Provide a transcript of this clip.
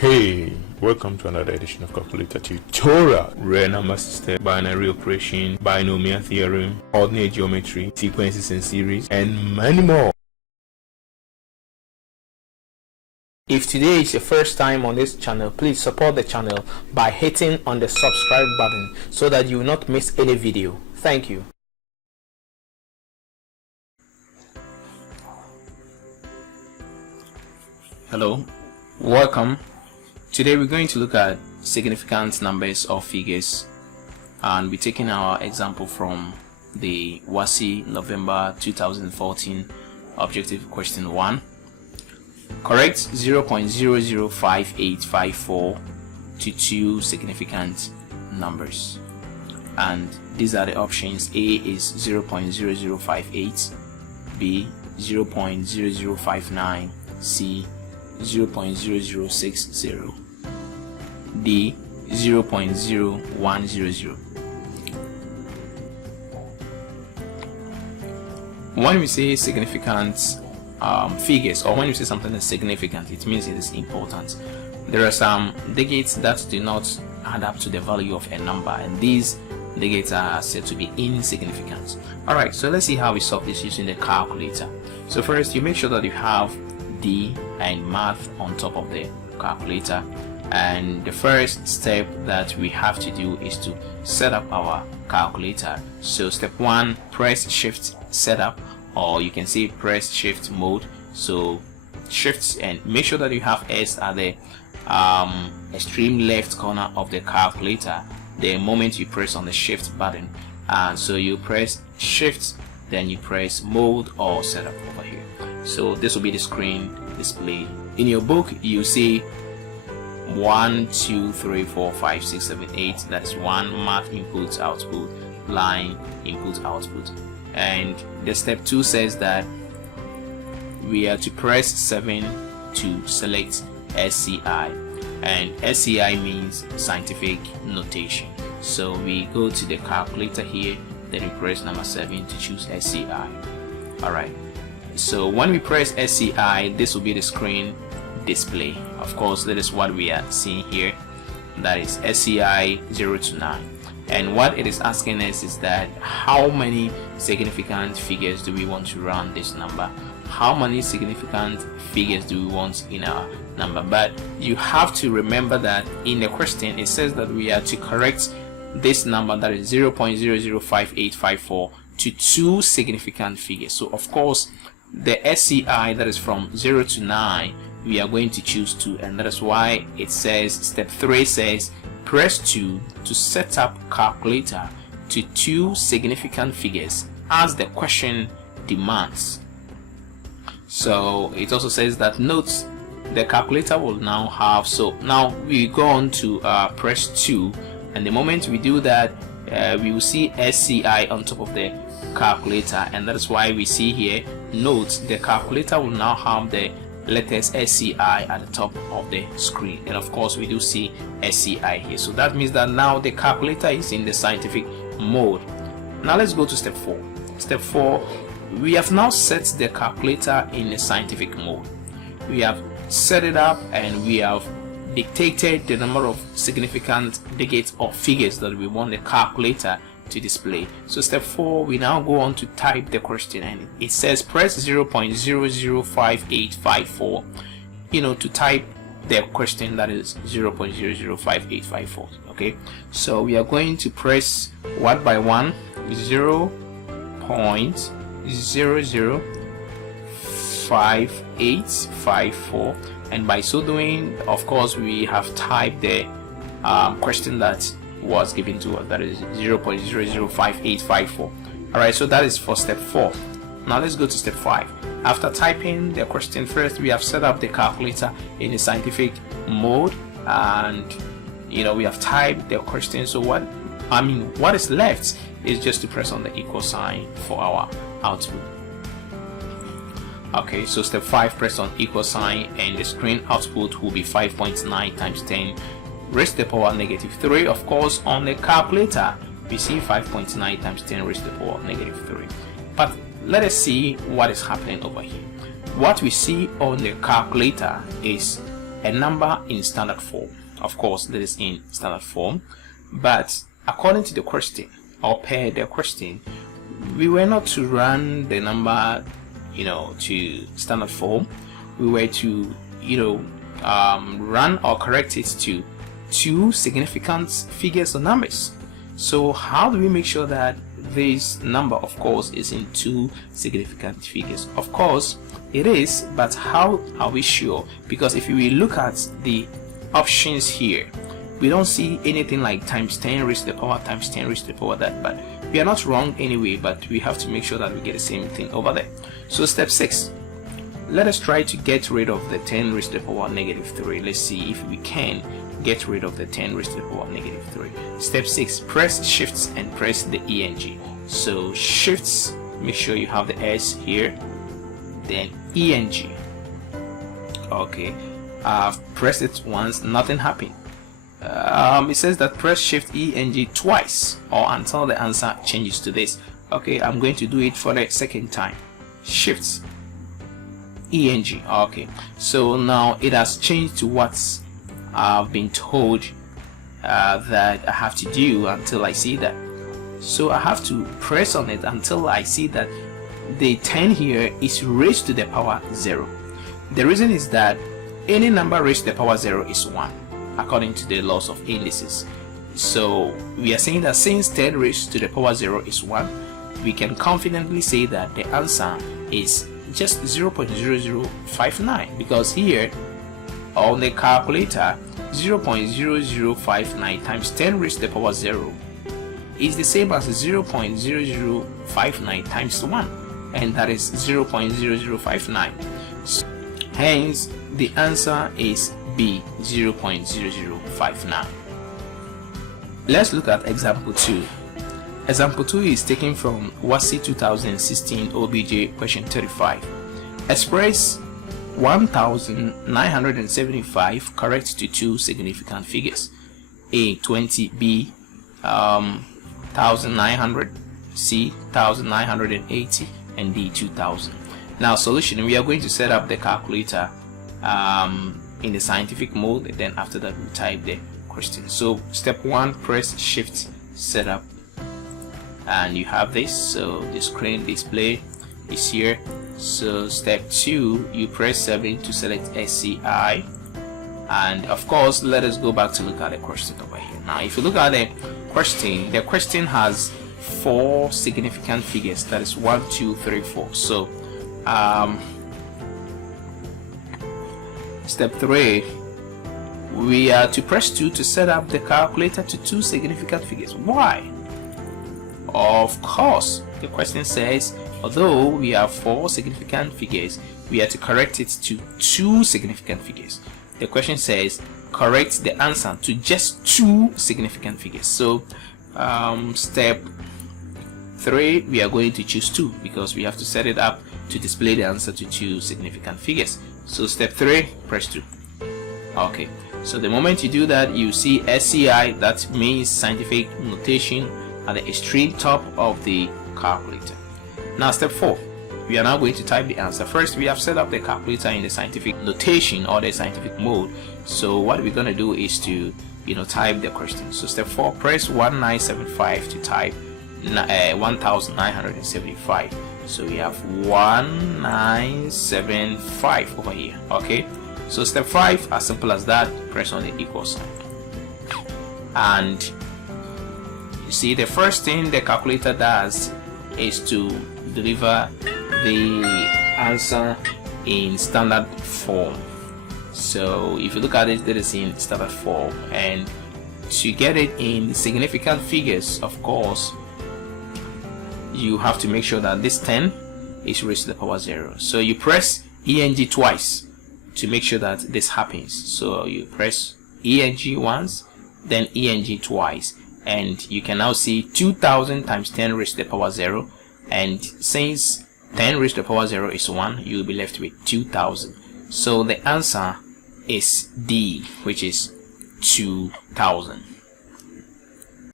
Hey, welcome to another edition of Calculator Tutorial. Real number system, binary operation, binomial theorem, ordinate geometry, sequences and series, and many more. If today is your first time on this channel, please support the channel by hitting on the subscribe button so that you will not miss any video. Thank you. Hello, welcome. Today we're going to look at significant numbers or figures, and we're taking our example from the WASSCE November 2014 objective question 1. Correct 0.005854 to two significant numbers, and these are the options. A is 0.0058, B 0.0059, C 0.0060, D 0.0100. When we say significant figures, or when you say something is significant, it means it is important. There are some digits that do not add up to the value of a number, and these digits are said to be insignificant. Alright, so let's see how we solve this using the calculator. So first, you make sure that you have D and math on top of the calculator, and the first step that we have to do is to set up our calculator. So step 1, press shift setup, or you can say press shift mode. So shifts, and make sure that you have S at the extreme left corner of the calculator the moment you press on the shift button. And so you press shift, then you press mode or setup over here. So this will be the screen display. In your book you see 1 2 3 4 5 6 7 8. That's one math input output, line input output. And the step 2 says that we are to press 7 to select SCI, and SCI means scientific notation. So we go to the calculator here, then we press number 7 to choose SCI. Alright, so when we press SCI, this will be the screen display. Of course, that is what we are seeing here, that is SCI 0 to 9. And what it is asking us is that how many significant figures do we want to run this number? How many significant figures do we want in our number? But you have to remember that in the question it says that we are to correct this number, that is 0.005854, to two significant figures. So of course the SCI, that is from 0 to 9, we are going to choose 2, and that is why it says step 3 says press 2 to set up calculator to two significant figures as the question demands. So it also says that notes the calculator will now have, so now we go on to press 2, and the moment we do that we will see SCI on top of the calculator, and that is why we see here, note the calculator will now have the letters SCI at the top of the screen, and of course we do see SCI here. So that means that now the calculator is in the scientific mode. Now let's go to step 4. Step 4, we have now set the calculator in the scientific mode. We have set it up, and we have dictated the number of significant digits or figures that we want the calculator to display. So step 4, we now go on to type the question, and it says press 0.005854, to type the question, that is 0.005854. okay, so we are going to press one by one 0.005854, and by so doing, of course, we have typed the question that was given to us, that is 0.005854. Alright, so that is for step 4. Now let's go to step 5. After typing the question, first we have set up the calculator in the scientific mode, and we have typed the question. So what is left is just to press on the equal sign for our output. Okay, so step 5, press on equal sign, and the screen output will be 5.9 times 10 raised to the power negative 3. Of course, on the calculator we see 5.9 times 10 raised to the power negative 3. But let us see what is happening over here. What we see on the calculator is a number in standard form. Of course, that is in standard form, but according to the question, or per the question, we were not to run the number, to standard form. We were to, run or correct it to two significant figures or numbers. So how do we make sure that this number, of course, is in two significant figures? Of course it is, but how are we sure? Because if we look at the options here, we don't see anything like times 10 raised to the power, times 10 raised to the power that, but we are not wrong anyway, but we have to make sure that we get the same thing over there. So step 6, let us try to get rid of the 10 raised to the power negative 3. Let's see if we can get rid of the 10 raised to the power negative 3. Step 6, press shifts and press the ENG. So shifts, make sure you have the S here, then ENG. Okay, I've pressed it once, nothing happened. It says that press shift ENG twice or until the answer changes to this. Okay, I'm going to do it for the second time. Shifts ENG. Okay, so now it has changed to what I've been told that I have to do until I see that. So I have to press on it until I see that the 10 here is raised to the power 0. The reason is that any number raised to the power 0 is 1 according to the laws of indices. So we are saying that since 10 raised to the power 0 is 1, we can confidently say that the answer is just 0.0059, because here on the calculator 0.0059 times 10 raised to the power 0 is the same as 0.0059 times 1, and that is 0.0059. So, hence the answer is B, 0.0059. Let's look at example 2. Example 2 is taken from WASSCE 2016 OBJ question 35. Express 1975 correct to two significant figures, A 20, B 1900, C 1980, and D 2000. Now solution, we are going to set up the calculator in the scientific mode, and then after that we type the question. So step 1, press shift setup, and you have this. So the screen display is here. So step 2, you press 7 to select SCI, and of course let us go back to look at the question over here. Now if you look at the question has 4 significant figures, that is 1, 2, 3, 4. So step 3, we are to press 2 to set up the calculator to 2 significant figures. Why? Of course, the question says although we have 4 significant figures, we are to correct it to 2 significant figures. The question says correct the answer to just 2 significant figures. So step 3, we are going to choose 2 because we have to set it up to display the answer to 2 significant figures. So step 3, press 2. Okay, so the moment you do that, you see SCI, that means scientific notation, at the extreme top of the calculator. Now step 4, we are now going to type the answer. First, we have set up the calculator in the scientific notation or the scientific mode. So what we're going to do is to type the question. So step 4, press 1975 to type 1975. So we have 1975 over here. Okay, so step 5, as simple as that, press on the equal sign, and you see the first thing the calculator does is to deliver the answer in standard form. So if you look at it, that is in standard form, and to get it in significant figures, of course you have to make sure that this 10 is raised to the power 0. So you press ENG twice to make sure that this happens. So you press ENG once, then ENG twice, and you can now see 2000 times 10 raised to the power 0, and since 10 raised to the power 0 is 1, you'll be left with 2000. So the answer is D, which is 2000.